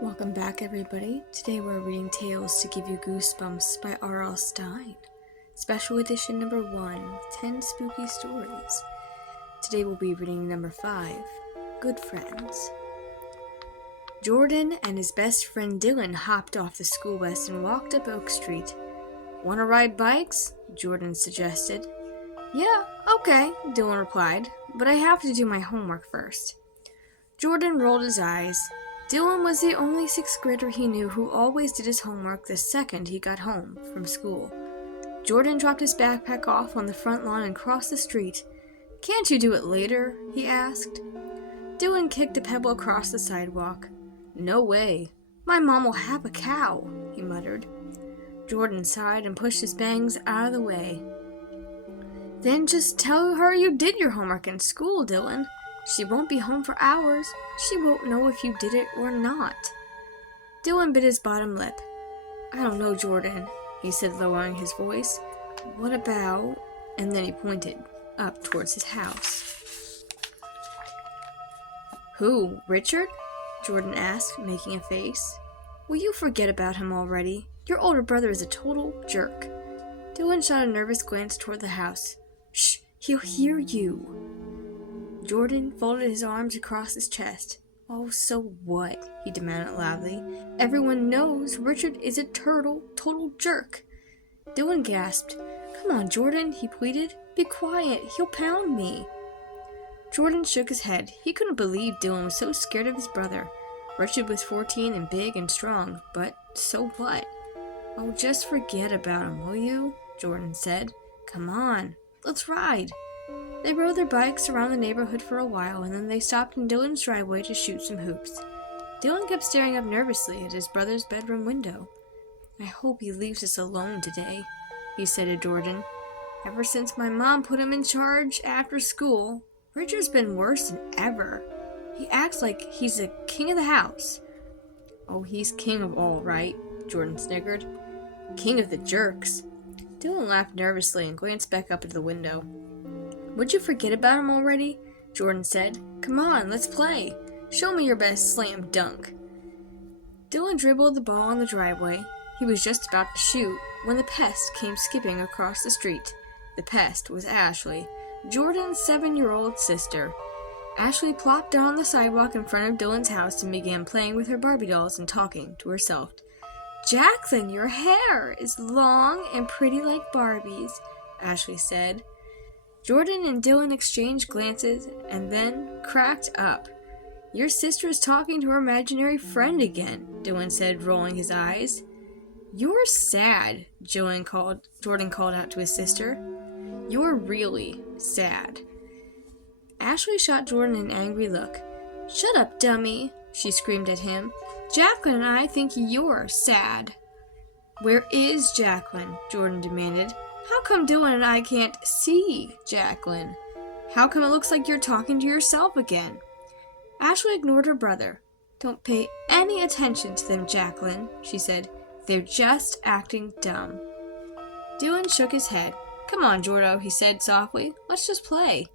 Welcome back, everybody. Today we're reading Tales to Give You Goosebumps by R.L. Stine. Special edition number 1, 10 Spooky Stories. Today we'll be reading number 5, Good Friends. Jordan and his best friend Dylan hopped off the school bus and walked up Oak Street. "Want to ride bikes?" Jordan suggested. "Yeah, okay," Dylan replied, "but I have to do my homework first." Jordan rolled his eyes. Dylan was the only sixth grader he knew who always did his homework the second he got home from school. Jordan dropped his backpack off on the front lawn and crossed the street. "Can't you do it later?" he asked. Dylan kicked a pebble across the sidewalk. "No way. My mom will have a cow," he muttered. Jordan sighed and pushed his bangs out of the way. "Then just tell her you did your homework in school, Dylan. She won't be home for hours. She won't know if you did it or not." Dylan bit his bottom lip. "I don't know, Jordan," he said, lowering his voice. "What about—" And then he pointed up towards his house. "Who, Richard?" Jordan asked, making a face. "Will you forget about him already? Your older brother is a total jerk." Dylan shot a nervous glance toward the house. "Shh, he'll hear you." Jordan folded his arms across his chest. "Oh, so what?" he demanded loudly. "Everyone knows Richard is a total jerk." Dylan gasped. "Come on, Jordan," he pleaded. "Be quiet. He'll pound me." Jordan shook his head. He couldn't believe Dylan was so scared of his brother. Richard was 14 and big and strong, but so what? "Oh, just forget about him, will you?" Jordan said. "Come on, let's ride." They rode their bikes around the neighborhood for a while, and then they stopped in Dylan's driveway to shoot some hoops. Dylan kept staring up nervously at his brother's bedroom window. "I hope he leaves us alone today," he said to Jordan. "Ever since my mom put him in charge after school, Richard's been worse than ever. He acts like he's the king of the house." "Oh, he's king of all right," Jordan sniggered. "King of the jerks." Dylan laughed nervously and glanced back up at the window. "Would you forget about him already?" Jordan said. "Come on, let's play. Show me your best slam dunk." Dylan dribbled the ball in the driveway. He was just about to shoot when the pest came skipping across the street. The pest was Ashley, Jordan's 7-year-old sister. Ashley plopped down on the sidewalk in front of Dylan's house and began playing with her Barbie dolls and talking to herself. "Jacqueline, your hair is long and pretty like Barbie's," Ashley said. Jordan and Dylan exchanged glances and then cracked up. "Your sister is talking to her imaginary friend again," Dylan said, rolling his eyes. "You're sad," Jordan called out to his sister. "You're really sad." Ashley shot Jordan an angry look. "Shut up, dummy," she screamed at him. "Jacqueline and I think you're sad." "Where is Jacqueline?" Jordan demanded. "How come Dylan and I can't see Jacqueline? How come it looks like you're talking to yourself again?" Ashley ignored her brother. "Don't pay any attention to them, Jacqueline," she said. "They're just acting dumb." Dylan shook his head. "Come on, Jordo," he said softly. "Let's just play."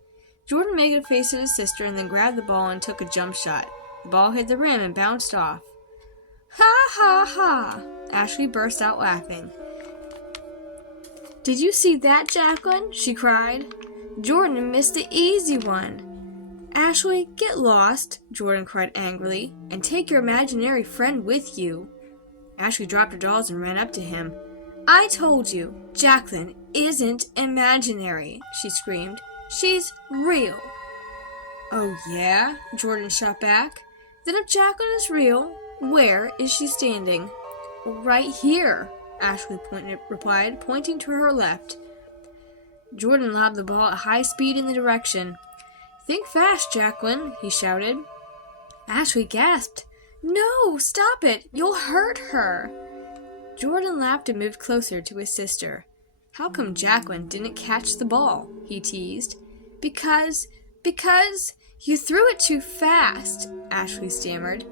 Jordan made a face at his sister and then grabbed the ball and took a jump shot. The ball hit the rim and bounced off. "Ha ha ha!" Ashley burst out laughing. "Did you see that, Jacqueline?" she cried. "Jordan missed the easy one." "Ashley, get lost," Jordan cried angrily, "and take your imaginary friend with you." Ashley dropped her dolls and ran up to him. "I told you, Jacqueline isn't imaginary," she screamed. "She's real." "Oh yeah?" Jordan shot back. "Then if Jacqueline is real, where is she standing?" "Right here," Ashley replied, pointing to her left. Jordan lobbed the ball at high speed in the direction. "Think fast, Jacqueline," he shouted. Ashley gasped. "No, stop it! You'll hurt her!" Jordan laughed and moved closer to his sister. "How come Jacqueline didn't catch the ball?" he teased. Because you threw it too fast," Ashley stammered.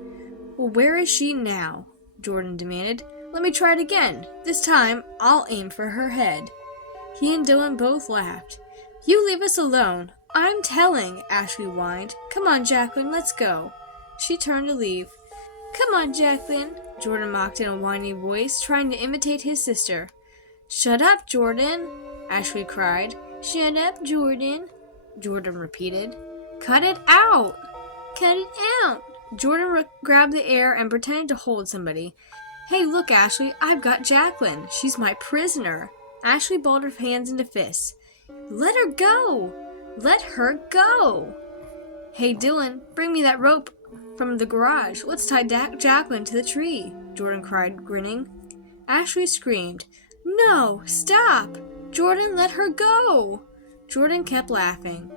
"Well, where is she now?" Jordan demanded. "Let me try it again. This time, I'll aim for her head." He and Dylan both laughed. "You leave us alone. I'm telling," Ashley whined. "Come on, Jacqueline, let's go." She turned to leave. Come on, Jacqueline, Jordan mocked in a whiny voice, trying to imitate his sister. Shut up, Jordan, Ashley cried. Shut up, Jordan, Jordan repeated. Cut it out! Cut it out! Jordan grabbed the air and pretended to hold somebody. Hey, look, Ashley, I've got Jacqueline. She's my prisoner. Ashley balled her hands into fists. Let her go! Let her go! Hey, Dylan, bring me that rope from the garage. Let's tie Jacqueline to the tree, Jordan cried, grinning. Ashley screamed. No, stop! Jordan, let her go! Jordan kept laughing.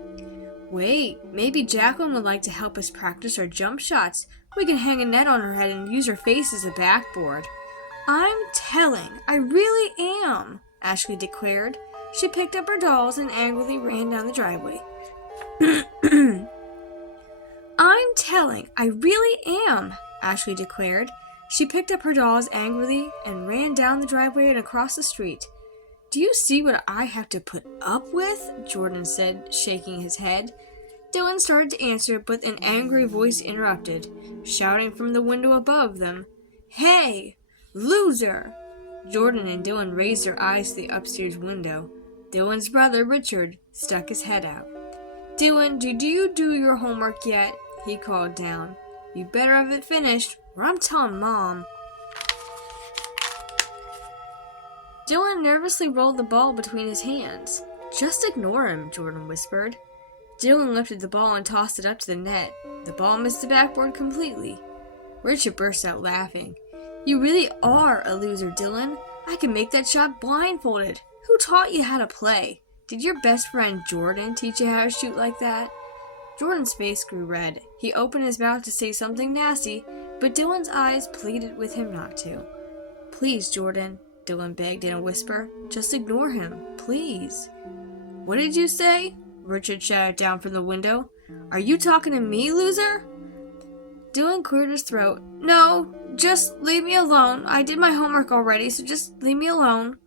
Wait, maybe Jacqueline would like to help us practice our jump shots. We can hang a net on her head and use her face as a backboard. I'm telling, I really am, Ashley declared. She picked up her dolls and angrily ran down the driveway. I'm telling, I really am, Ashley declared. She picked up her dolls angrily and ran down the driveway and across the street. Do you see what I have to put up with? Jordan said, shaking his head. Dylan started to answer, but an angry voice interrupted, shouting from the window above them, Hey, loser! Jordan and Dylan raised their eyes to the upstairs window. Dylan's brother, Richard, stuck his head out. Dylan, did you do your homework yet? He called down. You better have it finished, or I'm telling Mom. Dylan nervously rolled the ball between his hands. Just ignore him, Jordan whispered. Dylan lifted the ball and tossed it up to the net. The ball missed the backboard completely. Richard burst out laughing. You really are a loser, Dylan. I can make that shot blindfolded. Who taught you how to play? Did your best friend Jordan teach you how to shoot like that? Jordan's face grew red. He opened his mouth to say something nasty, but Dylan's eyes pleaded with him not to. Please, Jordan, Dylan begged in a whisper. Just ignore him, please. What did you say? Richard shouted down from the window. Are you talking to me, loser? Dylan cleared his throat. No, just leave me alone. I did my homework already, so just leave me alone.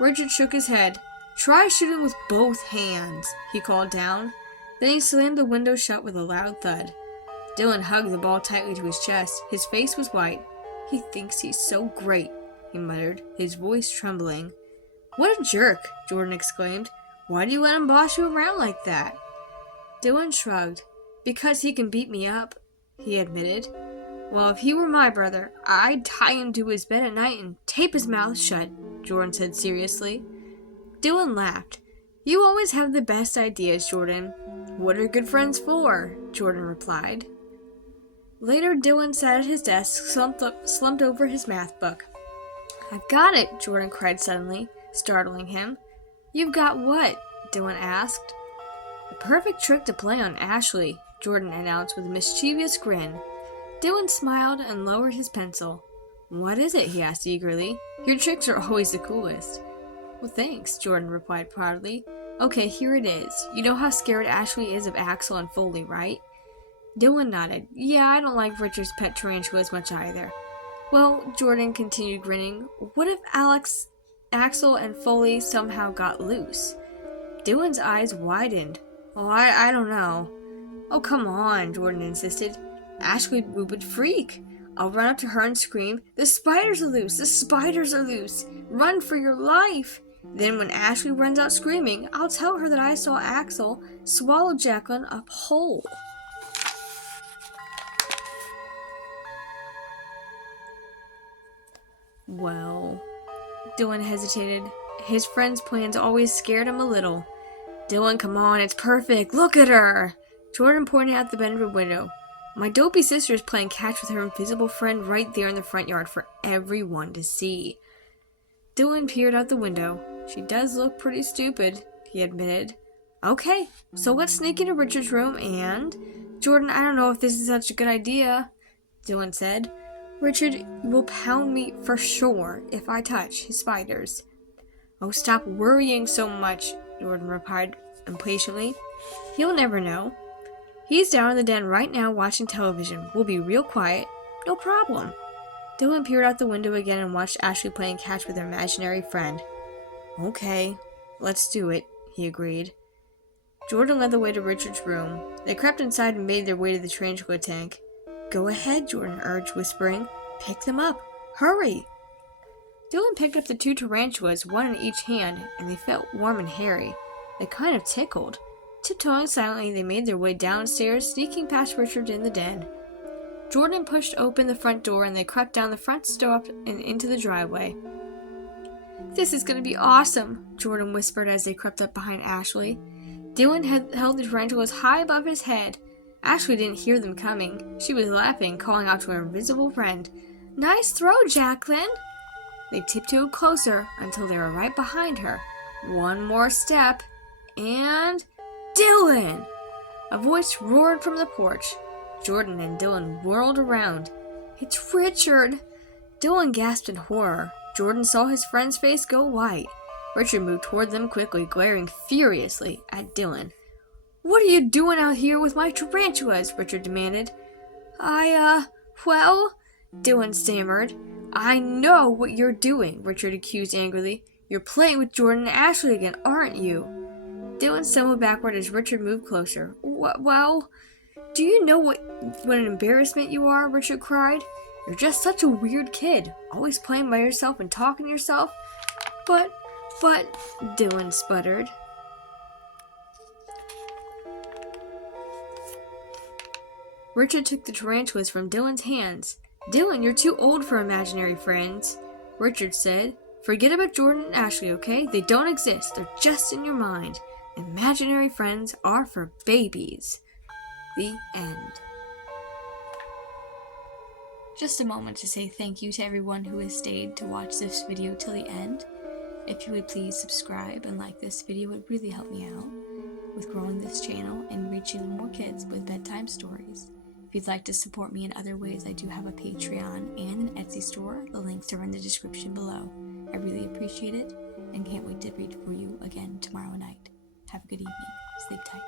Richard shook his head. Try shooting with both hands, he called down. Then he slammed the window shut with a loud thud. Dylan hugged the ball tightly to his chest. His face was white. He thinks he's so great, he muttered, his voice trembling. What a jerk, Jordan exclaimed. Why do you let him boss you around like that? Dylan shrugged. Because he can beat me up, he admitted. Well, if he were my brother, I'd tie him to his bed at night and tape his mouth shut, Jordan said seriously. Dylan laughed. You always have the best ideas, Jordan. What are good friends for? Jordan replied. Later, Dylan sat at his desk, slumped over his math book. I've got it, Jordan cried suddenly, startling him. You've got what? Dylan asked. The perfect trick to play on Ashley, Jordan announced with a mischievous grin. Dylan smiled and lowered his pencil. What is it? He asked eagerly. Your tricks are always the coolest. Well, thanks, Jordan replied proudly. Okay, here it is. You know how scared Ashley is of Axel and Foley, right? Dylan nodded. Yeah, I don't like Richard's pet tarantulas much either. Well, Jordan continued grinning, what if Axel and Foley somehow got loose? Dylan's eyes widened. Oh, I don't know. Oh, come on, Jordan insisted. Ashley would freak. I'll run up to her and scream, the spiders are loose! The spiders are loose! Run for your life! Then when Ashley runs out screaming, I'll tell her that I saw Axel swallow Jacqueline up whole. Well, Dylan hesitated. His friend's plans always scared him a little. Dylan, come on, it's perfect. Look at her! Jordan pointed out the bedroom window. My dopey sister is playing catch with her invisible friend right there in the front yard for everyone to see. Dylan peered out the window. She does look pretty stupid, he admitted. Okay, so let's sneak into Richard's room and... Jordan, I don't know if this is such a good idea, Dylan said. Richard will pound me for sure if I touch his spiders. Oh, stop worrying so much, Jordan replied impatiently. He'll never know. He's down in the den right now watching television. We'll be real quiet. No problem. Dylan peered out the window again and watched Ashley playing catch with her imaginary friend. Okay, let's do it, he agreed. Jordan led the way to Richard's room. They crept inside and made their way to the tarantula tank. Go ahead, Jordan urged, whispering. Pick them up. Hurry! Dylan picked up the 2 tarantulas, one in each hand, and they felt warm and hairy. They kind of tickled. Tiptoeing silently, they made their way downstairs, sneaking past Richard in the den. Jordan pushed open the front door and they crept down the front step and into the driveway. This is going to be awesome, Jordan whispered as they crept up behind Ashley. Dylan had held the tarantulas high above his head. Ashley didn't hear them coming. She was laughing, calling out to her invisible friend, Nice throw, Jacqueline! They tiptoed closer until they were right behind her. One more step, and... Dylan! A voice roared from the porch. Jordan and Dylan whirled around. It's Richard! Dylan gasped in horror. Jordan saw his friend's face go white. Richard moved toward them quickly, glaring furiously at Dylan. What are you doing out here with my tarantulas? Richard demanded. Well, Dylan stammered. I know what you're doing, Richard accused angrily. You're playing with Jordan and Ashley again, aren't you? Dylan stumbled backward as Richard moved closer. Well, do you know what an embarrassment you are? Richard cried. You're just such a weird kid, always playing by yourself and talking to yourself. But, Dylan sputtered. Richard took the tarantulas from Dylan's hands. Dylan, you're too old for imaginary friends, Richard said. Forget about Jordan and Ashley, okay? They don't exist. They're just in your mind. Imaginary friends are for babies. The end. Just a moment to say thank you to everyone who has stayed to watch this video till the end. If you would please subscribe and like this video, it would really help me out with growing this channel and reaching more kids with bedtime stories. If you'd like to support me in other ways, I do have a Patreon and an Etsy store. The links are in the description below. I really appreciate it and can't wait to read for you again tomorrow night. Have a good evening. Sleep tight.